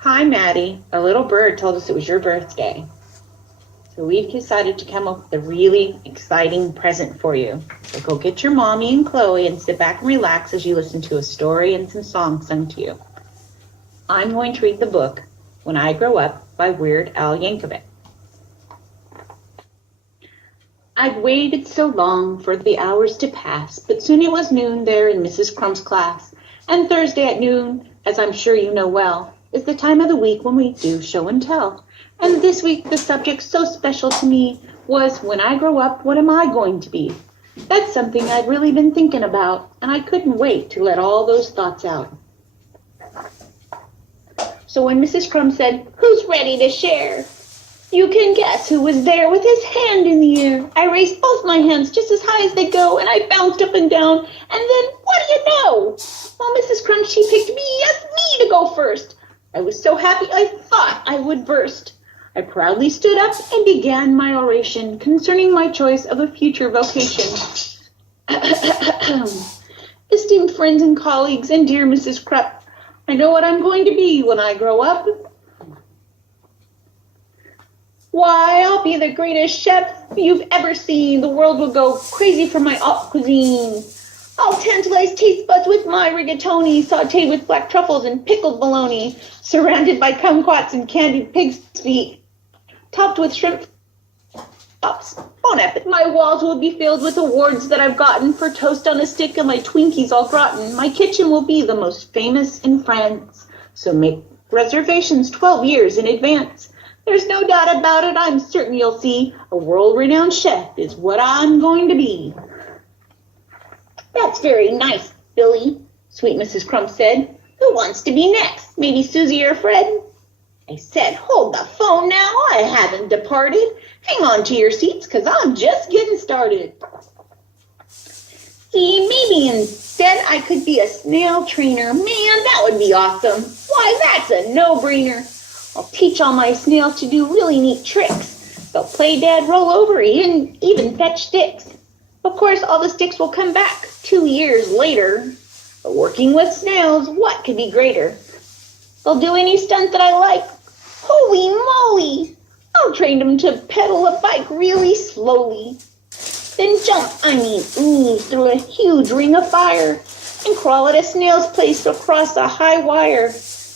Hi, Maddie. A little bird told us it was your birthday. So we've decided to come up with a really exciting present for you. So go get your mommy and Chloe and sit back and relax as you listen to a story and some songs sung to you. I'm going to read the book, When I Grow Up by Weird Al Yankovic. I'd waited so long for the hours to pass, but soon it was noon there in Mrs. Crumb's class. And Thursday at noon, as I'm sure you know well, is the time of the week when we do show and tell. And this week, the subject so special to me was, when I grow up, what am I going to be? That's something I'd really been thinking about, and I couldn't wait to let all those thoughts out. So when Mrs. Crumb said, "Who's ready to share?" You can guess who was there with his hand in the air. I raised both my hands just as high as they go, and I bounced up and down. And then, what do you know? Well, Mrs. Crumb, she picked me, asked me to go first. I was so happy I thought I would burst. I proudly stood up and began my oration concerning my choice of a future vocation. Esteemed friends and colleagues and dear Mrs. Krupp, I know what I'm going to be when I grow up. Why, I'll be the greatest chef you've ever seen. The world will go crazy for my haute cuisine. I'll tantalize taste buds with my rigatoni, sautéed with black truffles and pickled bologna, surrounded by kumquats and candied pig's feet, topped with shrimp tops. Bon appetit. My walls will be filled with awards that I've gotten for toast on a stick and my Twinkies all gratin. My kitchen will be the most famous in France, so make reservations 12 years in advance. There's no doubt about it, I'm certain you'll see. A world-renowned chef is what I'm going to be. That's very nice, Billy, sweet Mrs. Crumb said. Who wants to be next? Maybe Susie or Fred? I said, hold the phone now, I haven't departed. Hang on to your seats, 'cause I'm just getting started. See, maybe instead I could be a snail trainer. Man, that would be awesome. Why, that's a no-brainer. I'll teach all my snails to do really neat tricks. They'll play dead, roll over, and even fetch sticks. Of course, all the sticks will come back 2 years later. But working with snails, what could be greater? They'll do any stunt that I like. Holy moly! I'll train them to pedal a bike really slowly. Then jump, ooze through a huge ring of fire and crawl at a snail's place across a high wire.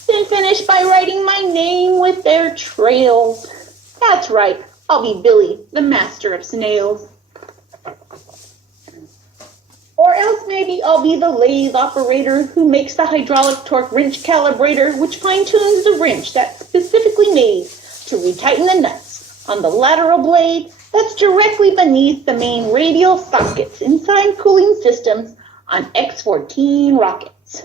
Then finish by writing my name with their trails. That's right, I'll be Billy, the master of snails. Or else maybe I'll be the lathe operator who makes the hydraulic torque wrench calibrator, which fine-tunes the wrench that's specifically made to retighten the nuts on the lateral blade that's directly beneath the main radial sockets inside cooling systems on X-14 rockets.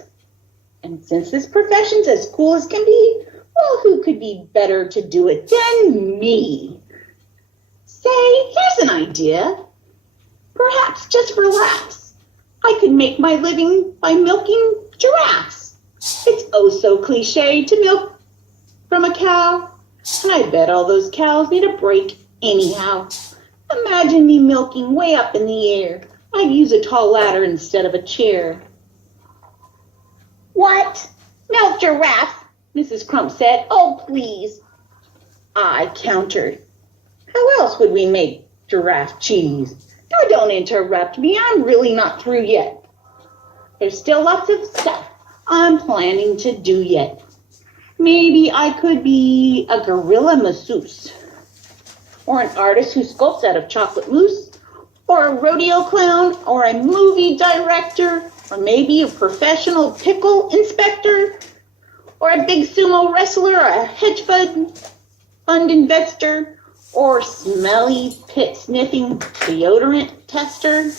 And since this profession's as cool as can be, well, who could be better to do it than me? Say, here's an idea. Perhaps just for laughs, I could make my living by milking giraffes. It's oh so cliche to milk from a cow, and I bet all those cows need a break anyhow. Imagine me milking way up in the air. I'd use a tall ladder instead of a chair. What? Milk giraffe? Mrs. Crump said. Oh, please. I countered. How else would we make giraffe cheese? Now don't interrupt me. I'm really not through yet. There's still lots of stuff I'm planning to do yet. Maybe I could be a gorilla masseuse, or an artist who sculpts out of chocolate mousse, or a rodeo clown, or a movie director, or maybe a professional pickle inspector, or a big sumo wrestler, or a hedge fund investor, or smelly pit-sniffing deodorant tester.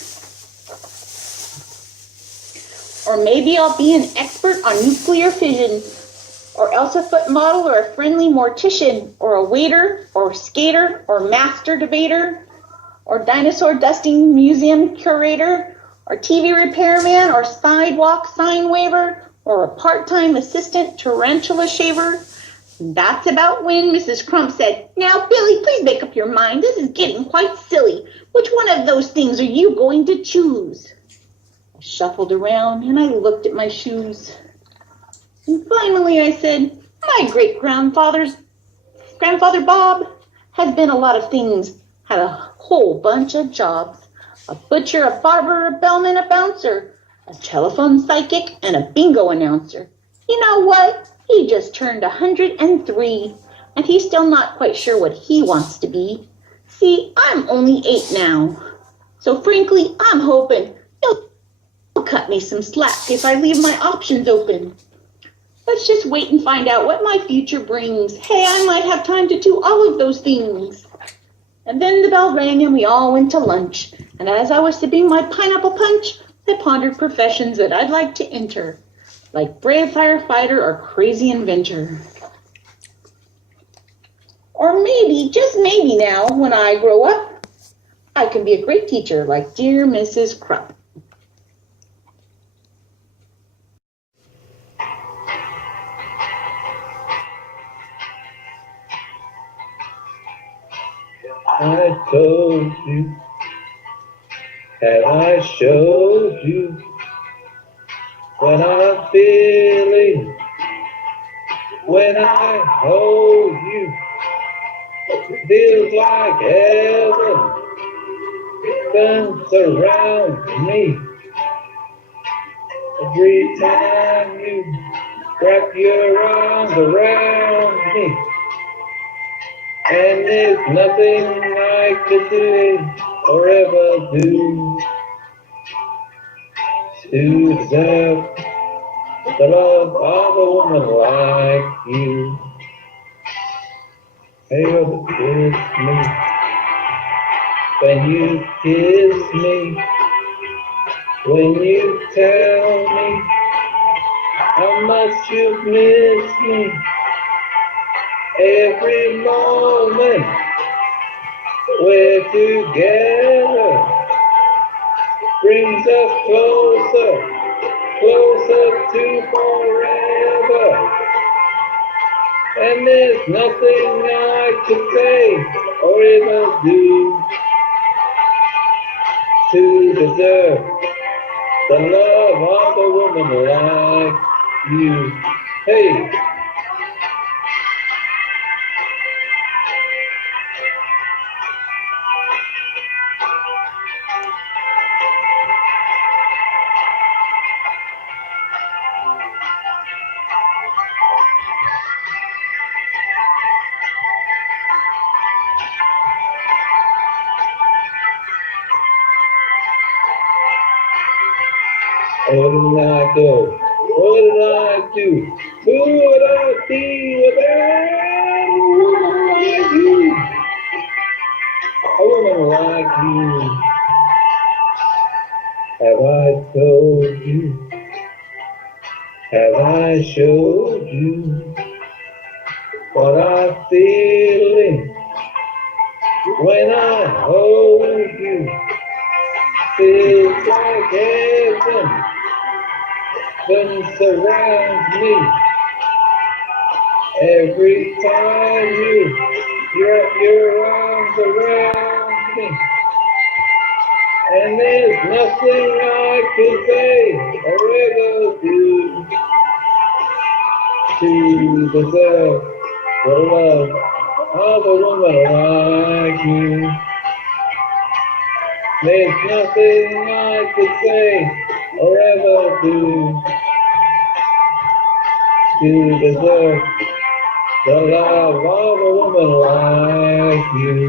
Or maybe I'll be an expert on nuclear fission, or else a foot model, or a friendly mortician, or a waiter, or skater, or master debater, or dinosaur dusting museum curator, or TV repairman, or sidewalk sign waver, or a part-time assistant tarantula shaver. That's about when Mrs. Crump said, Now, Billy, please make up your mind. This is getting quite silly. Which one of those things are you going to choose? I shuffled around and I looked at my shoes. And finally I said, My grandfather Bob has been a lot of things, had a whole bunch of jobs. A butcher, a barber, a bellman, a bouncer, a telephone psychic, and a bingo announcer. You know what? He just turned 103, and he's still not quite sure what he wants to be. See, I'm only 8 now. So frankly, I'm hoping he'll cut me some slack if I leave my options open. Let's just wait and find out what my future brings. Hey, I might have time to do all of those things. And then the bell rang and we all went to lunch. And as I was sipping my pineapple punch, I pondered professions that I'd like to enter, like brave firefighter or crazy inventor. Or maybe, just maybe now, when I grow up, I can be a great teacher like dear Mrs. Krupp. I told you, have I showed you what I'm feeling when I hold you? It feels like heaven comes around me every time you wrap your arms around me. And there's nothing I could do or ever do to deserve the love of a woman like you. Hey, oh, kiss me when you kiss me, when you tell me how much you miss me. Every moment we're together brings us closer, closer to forever. And there's nothing I could say or ever do to deserve the love of a woman like you. Hey! Where did I go? What did I do? Who would I be without a woman like you? A woman like you. Have I told you? Have I showed you what I'm feeling when I hold you? Feels like heaven surrounds me every time you wrap your arms around me. And there's nothing I can say or ever do to deserve the love of a woman like you. There's nothing I could say or ever do to deserve the love of a woman like you.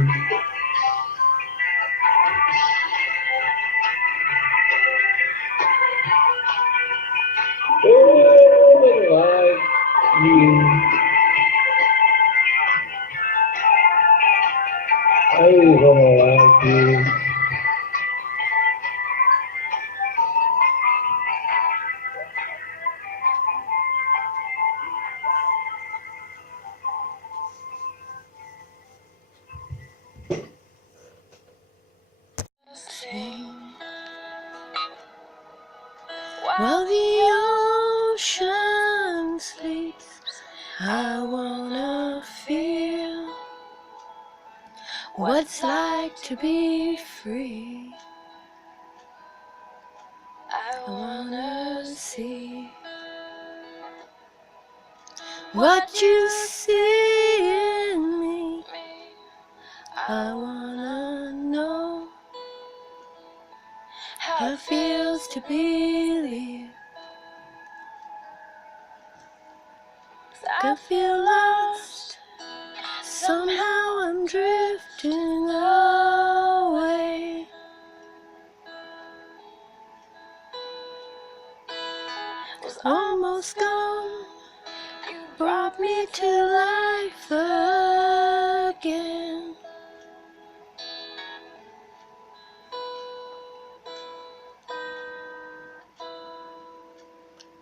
A woman like you. A woman like you. While the ocean sleeps, I wanna feel what it's like to be free. I wanna see what you see in me. I wanna know how it feels to believe. I feel lost. Somehow I'm drifting away. Was almost gone. You brought me to life again.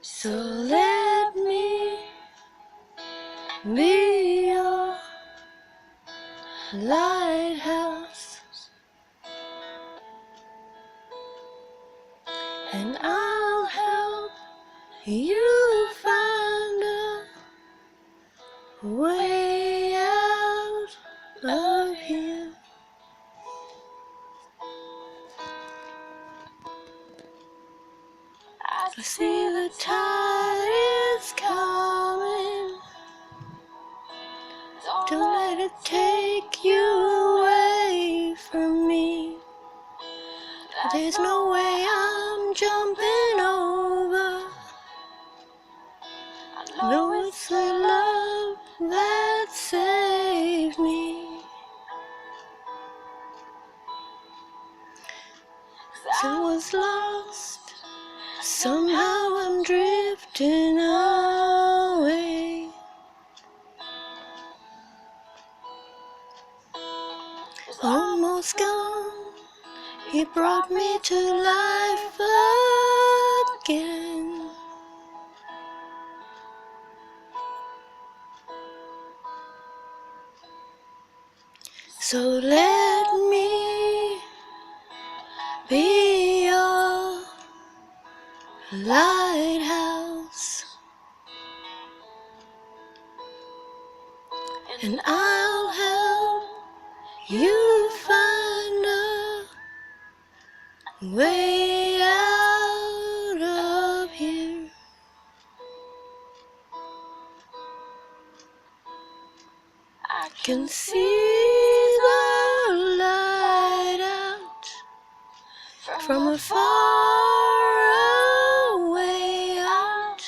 So let me be your lighthouse, and I'll help you find a way out of here. I see the tide is coming. Don't let it take you away from me. There's no way I'm jumping over. I know it's the love that saved me. 'Cause I was lost. Somehow I'm drifting away. Almost gone. He brought me to life again. So let me be your lighthouse, and I'll help you find a way out of here. I can see the light out from a far away out,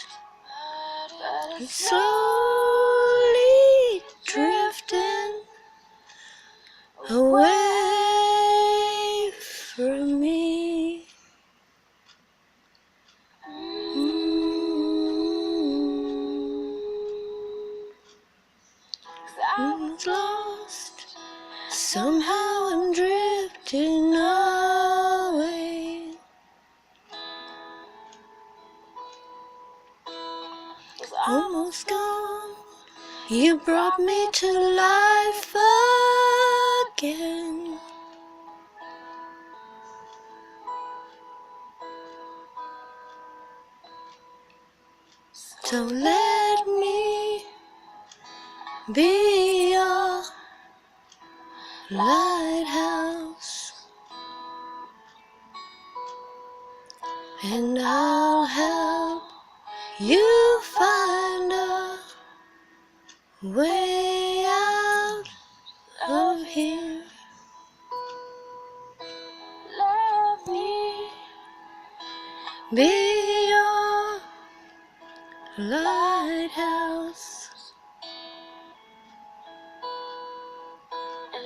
but it's slowly drifting away from me. I'm lost. Somehow I'm drifting away. Almost gone. You brought me to life again. So let me be your lighthouse, and I'll help you find a way out of here. Let me be your lighthouse,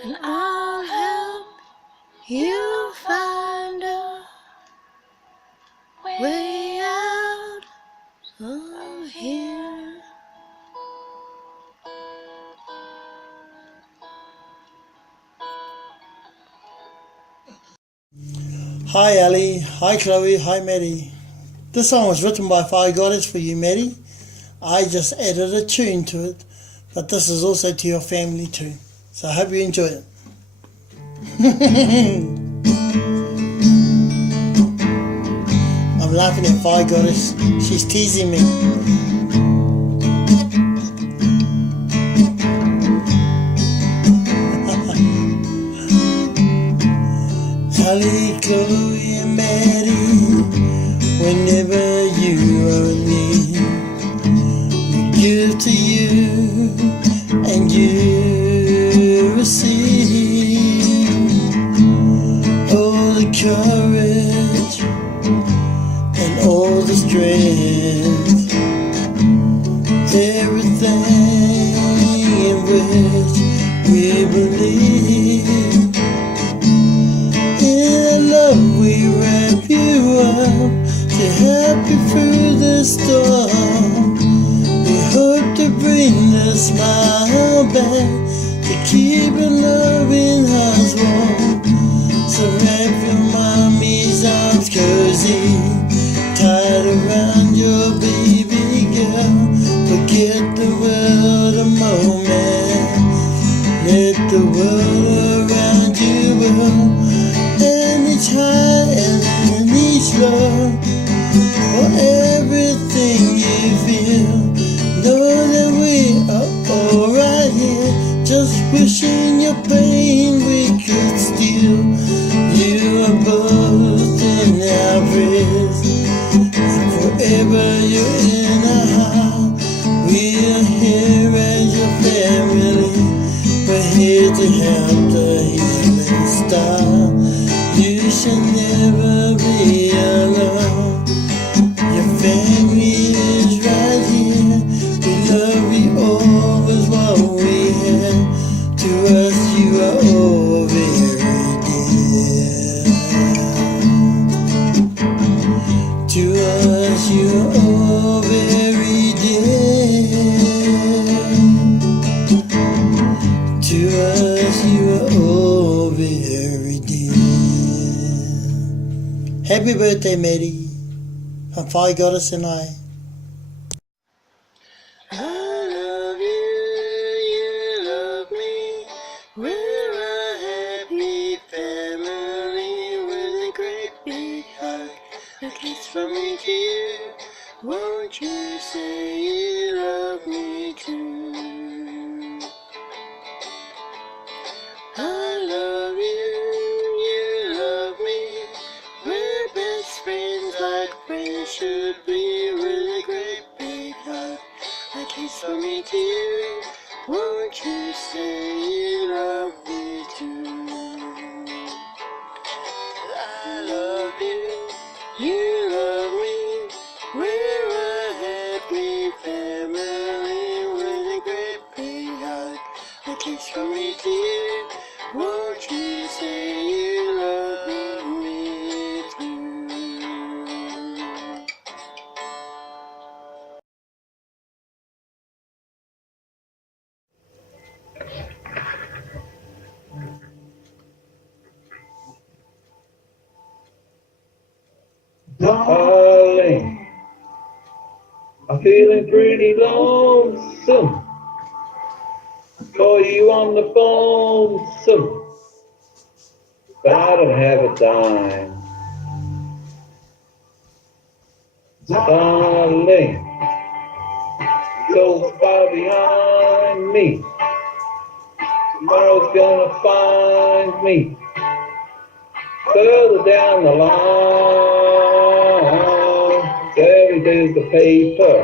and I'll help you find a way out of here. Hi Ali, hi Chloe, hi Maddie. This song was written by Fire Goddess for you, Maddie. I just added a tune to it, but this is also to your family too. So I hope you enjoy it. I'm laughing at Fire Goddess. She's teasing me. Ali, Chloe and Maddie, whenever you are near, we give to you courage and all the strength, everything in which we believe. In love we wrap you up to help you through the storm. We hope to bring the smile back, to keep your loving hearts warm. So wrap your mommy's arms cozy, tied around your baby girl. Forget the world a moment, let the world around you whirl. And each high and each low, for everything you feel, know that we are all right here, just wishing your pain we could steal. You are both in our prayers, and forever you're in our heart. We are here as your family, we're here to help the healing start. You should never be alone, your family is right here. We love you all is what we have. To us you are all very dear. To us you are all very dear. To us you are all very dear. Happy birthday, Maddie, from Fire Goddess and I. I love you, you love me. We're a happy family with a great big hug, a kiss from me to you. Won't you say you love me too? I love you, you love me. We're best friends like friends should be, with a great big hug, a kiss from me to you. Won't you say you love me too? I love you, you love me. We're a happy family with a great big hug, a kiss from me to you. Won't you say you love me too? Darling, I'm feeling pretty lonesome. Call you on the phone some, but I don't have a dime. Darling, so far behind me. Tomorrow's gonna find me further down the line. Every day's the paper,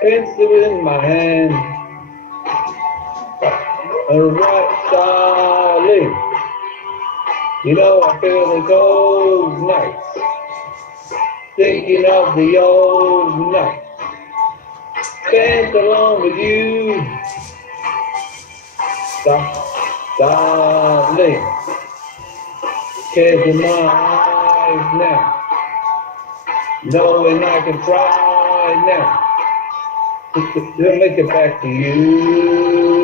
pencil in my hand, and right, darling. You know I feel the cold nights, thinking of the old nights spent along with you, darling. Tears in my eyes now, knowing I can try now to make it back to you.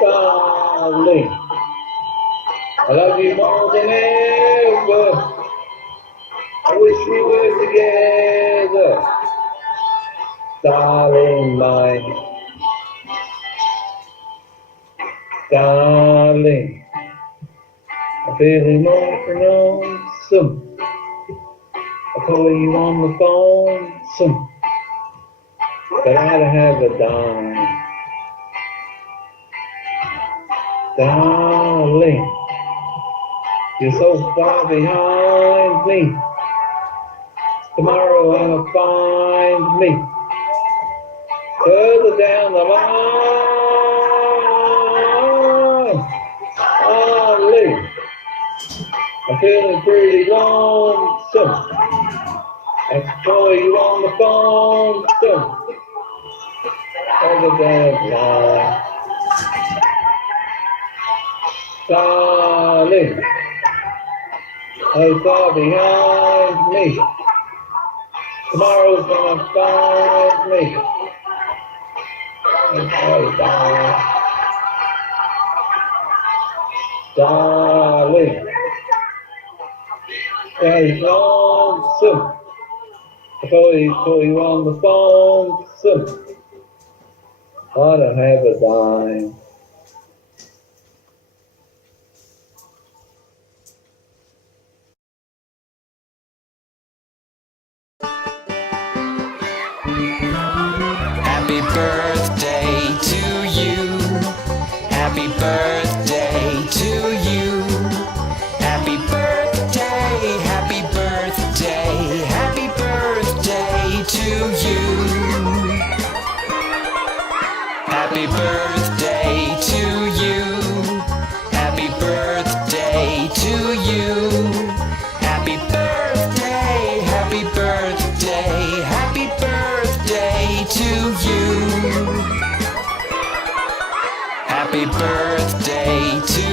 Darling, I love you more than ever. I wish we were together, darling mine. Darling, I'm feeling lonesome. I call you on the phone some, but I don't have a dime. Darling, you're so far behind me. Tomorrow I'll find me further down the line. Darling, I'm feeling pretty lonesome. I can call you on the phone soon. Further down the line. Darling, so far behind me. Tomorrow's gonna find me. Darling, very lonesome. I call you on the phone soon. I don't have a dime. Happy birthday to you. Happy birthday to you. Happy birthday, happy birthday, happy birthday to you. Happy birthday to you. Happy birthday to you. Happy birthday, happy birthday, happy birthday to you. Happy birthday to